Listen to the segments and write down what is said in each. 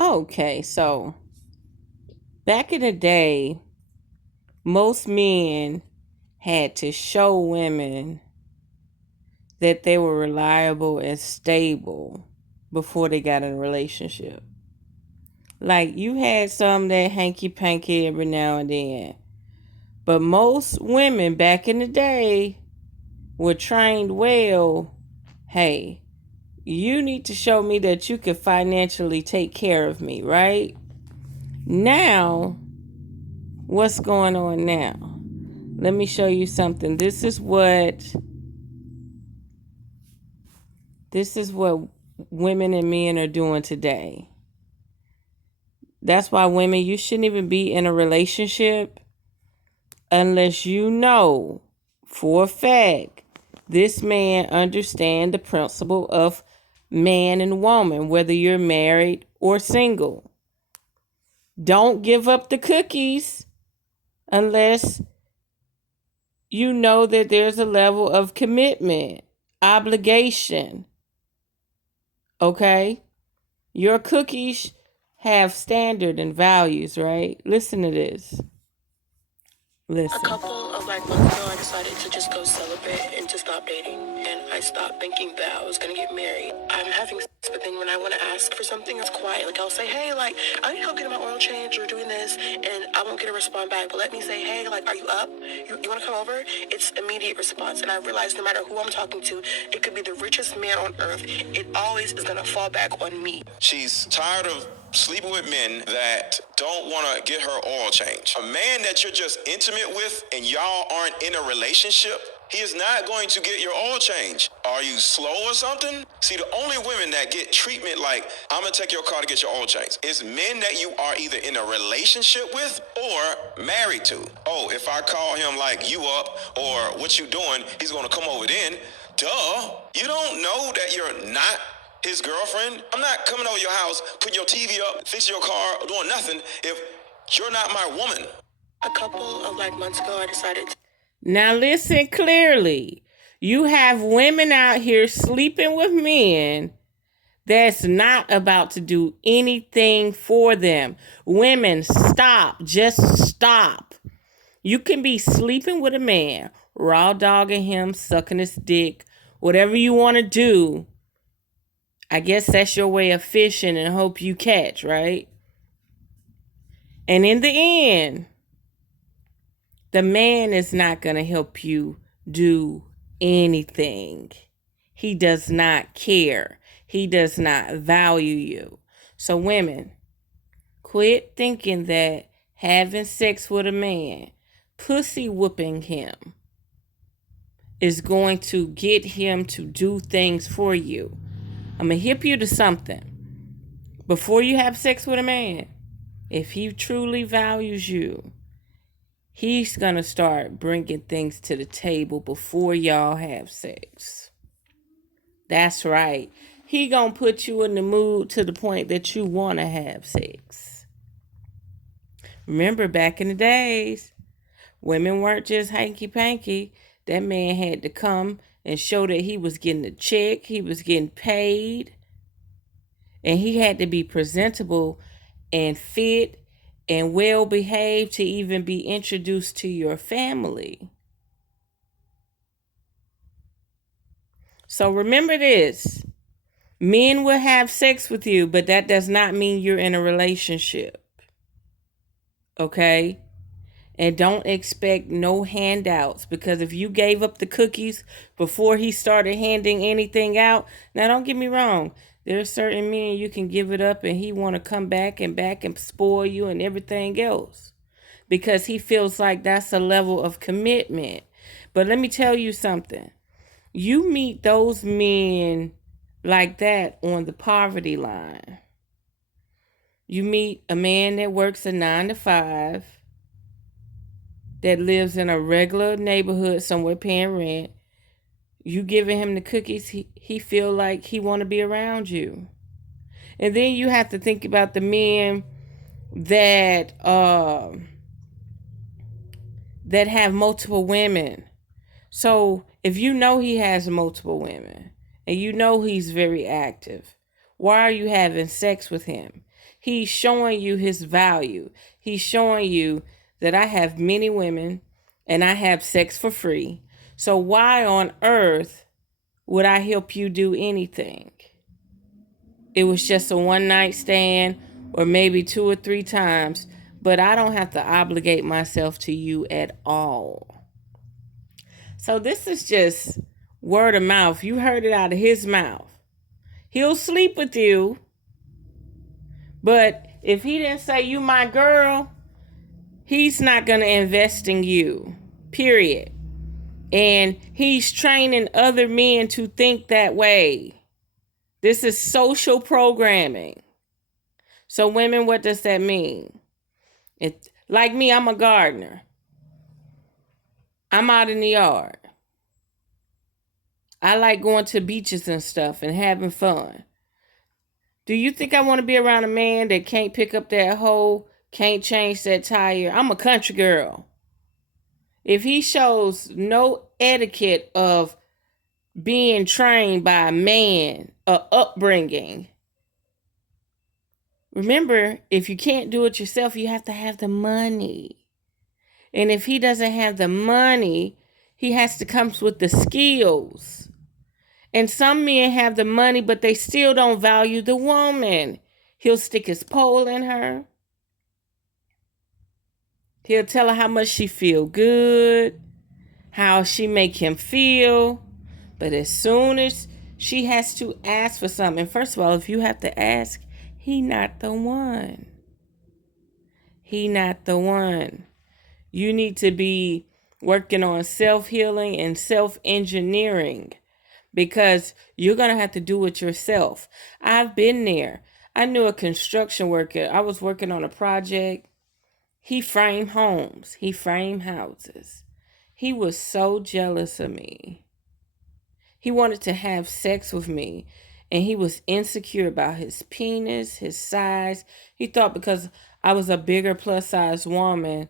Okay, so back in the day, most men had to show women that they were reliable and stable before they got in a relationship. Like you had some that hanky panky every now and then. But most women back in the day were trained well. Hey, you need to show me that you can financially take care of me, right? Now, what's going on now? Let me show you something. This is what women and men are doing today. That's why women, you shouldn't even be in a relationship unless you know for a fact this man understands the principle of man and woman, whether you're married or single. Don't give up the cookies unless you know that there's a level of commitment, obligation. Okay? Your cookies have standard and values, right? Listen to this. A Listen. couple of months ago, I decided to just go celibate and to stop dating. And I stopped thinking that I was gonna get married. I'm having sex, but then when I want to ask for something, it's quiet. Like I'll say, hey, I need help getting my oil change or doing this, and I won't get a response back. But let me say, hey, are you up? You want to come over? It's immediate response. And I realized no matter who I'm talking to, it could be the richest man on earth. It always is gonna fall back on me. She's tired of sleeping with men that don't want to get her oil change. A man that you're just intimate with and y'all aren't in a relationship, he is not going to get your oil change. Are you slow or something? See, the only women that get treatment like, I'm going to take your car to get your oil change, is men that you are either in a relationship with or married to. Oh, if I call him like you up or what you doing, he's going to come over then. Duh. You don't know that you're not his girlfriend. I'm not coming over your house, putting your TV up, fixing your car, doing nothing if you're not my woman. A couple of months ago, I decided Now listen clearly. You have women out here sleeping with men that's not about to do anything for them. Women, stop. Just stop. You can be sleeping with a man, raw dogging him, sucking his dick, whatever you want to do. I guess that's your way of fishing and hope you catch, right? And in the end, the man is not going to help you do anything. He does not care. He does not value you. So women, quit thinking that having sex with a man, pussy whooping him, is going to get him to do things for you. I'm going to hip you to something. Before you have sex with a man, if he truly values you, he's going to start bringing things to the table before y'all have sex. That's right. He going to put you in the mood to the point that you want to have sex. Remember back in the days, women weren't just hanky-panky. That man had to come and show that he was getting a check, he was getting paid, and he had to be presentable and fit and well behaved to even be introduced to your family. So remember this. Men will have sex with you, but that does not mean you're in a relationship. Okay? And don't expect no handouts, because if you gave up the cookies before he started handing anything out, now don't get me wrong, there are certain men you can give it up and he want to come back and spoil you and everything else because he feels like that's a level of commitment. But let me tell you something. You meet those men like that on the poverty line. You meet a man that works a 9 to 5, that lives in a regular neighborhood somewhere paying rent. You giving him the cookies, he feel like he want to be around you. And then you have to think about the men that that have multiple women. So if you know he has multiple women and you know he's very active, why are you having sex with him? He's showing you his value. He's showing you that I have many women and I have sex for free. So why on earth would I help you do anything? It was just a one night stand or maybe 2 or 3 times, but I don't have to obligate myself to you at all. So this is just word of mouth. You heard it out of his mouth. He'll sleep with you, but if he didn't say you my girl, he's not going to invest in you, period. And he's training other men to think that way. This is social programming. So women, what does that mean? Like me, I'm a gardener. I'm out in the yard. I like going to beaches and stuff and having fun. Do you think I want to be around a man that can't pick up that hole, can't change that tire? I'm a country girl. If he shows no etiquette of being trained by a man, a upbringing, remember, if you can't do it yourself, you have to have the money. And if he doesn't have the money, he has to come with the skills. And some men have the money, but they still don't value the woman. He'll stick his pole in her. He'll tell her how much she feel good, how she make him feel. But as soon as she has to ask for something, first of all, if you have to ask, he not the one. He not the one. You need to be working on self-healing and self-engineering because you're going to have to do it yourself. I've been there. I knew a construction worker. I was working on a project. He framed homes. He framed houses. He was so jealous of me. He wanted to have sex with me, and he was insecure about his penis, his size. He thought because I was a bigger plus-size woman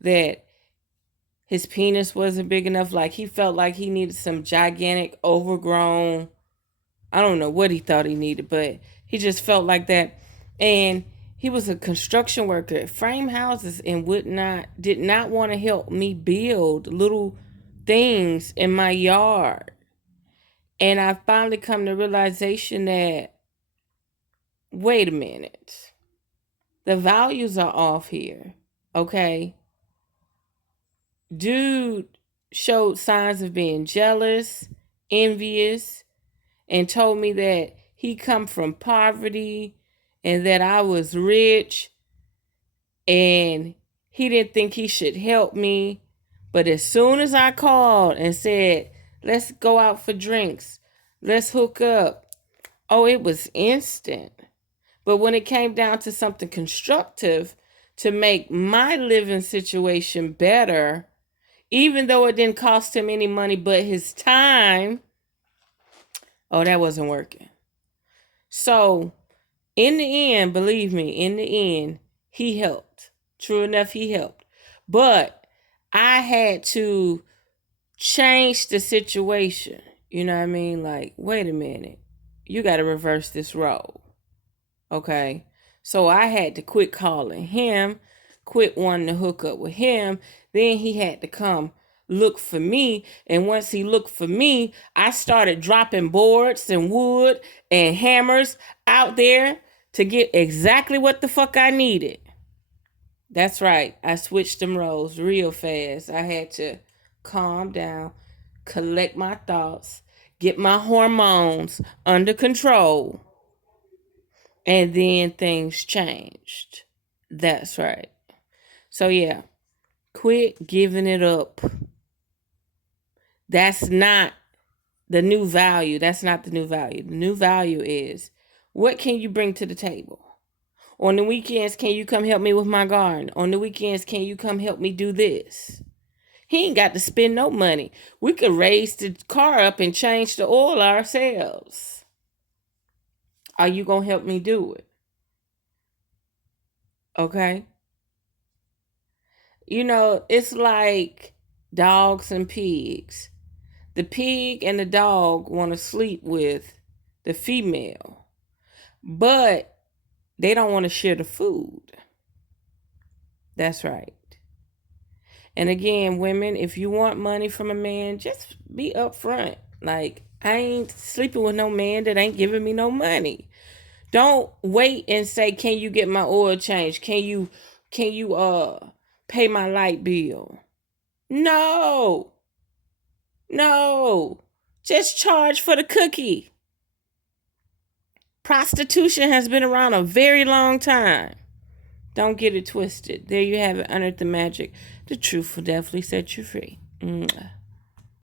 that his penis wasn't big enough. Like he felt like he needed some gigantic, overgrown, I don't know what he thought he needed, but he just felt like that. And he was a construction worker, framed houses, and did not want to help me build little things in my yard. And I finally come to realization that, wait a minute, the values are off here, okay? Dude showed signs of being jealous, envious, and told me that he come from poverty and that I was rich, and he didn't think he should help me. But as soon as I called and said, let's go out for drinks, let's hook up, oh, it was instant. But when it came down to something constructive to make my living situation better, even though it didn't cost him any money but his time, oh, that wasn't working. So in the end, believe me, in the end, he helped. True enough, he helped. But I had to change the situation. You know what I mean? Like, wait a minute. You got to reverse this role. Okay? So I had to quit calling him, quit wanting to hook up with him. Then he had to come look for me. And once he looked for me, I started dropping boards and wood and hammers out there to get exactly what the fuck I needed. That's right. I switched them roles real fast. I had to calm down, collect my thoughts, get my hormones under control. And then things changed. That's right. So yeah, quit giving it up. That's not the new value. That's not the new value. The new value is, what can you bring to the table? On the weekends, can you come help me with my garden? On the weekends, can you come help me do this? He ain't got to spend no money. We could raise the car up and change the oil ourselves. Are you going to help me do it? Okay? You know, it's like dogs and pigs. The pig and the dog want to sleep with the female. But they don't want to share the food. That's right. And again, women, if you want money from a man, just be upfront. Like, I ain't sleeping with no man that ain't giving me no money. Don't wait and say, can you get my oil changed? Can you pay my light bill? No. Just charge for the cookie. Prostitution has been around a very long time. Don't get it twisted. There you have it, Unearth the Magic. The truth will definitely set you free. Mwah.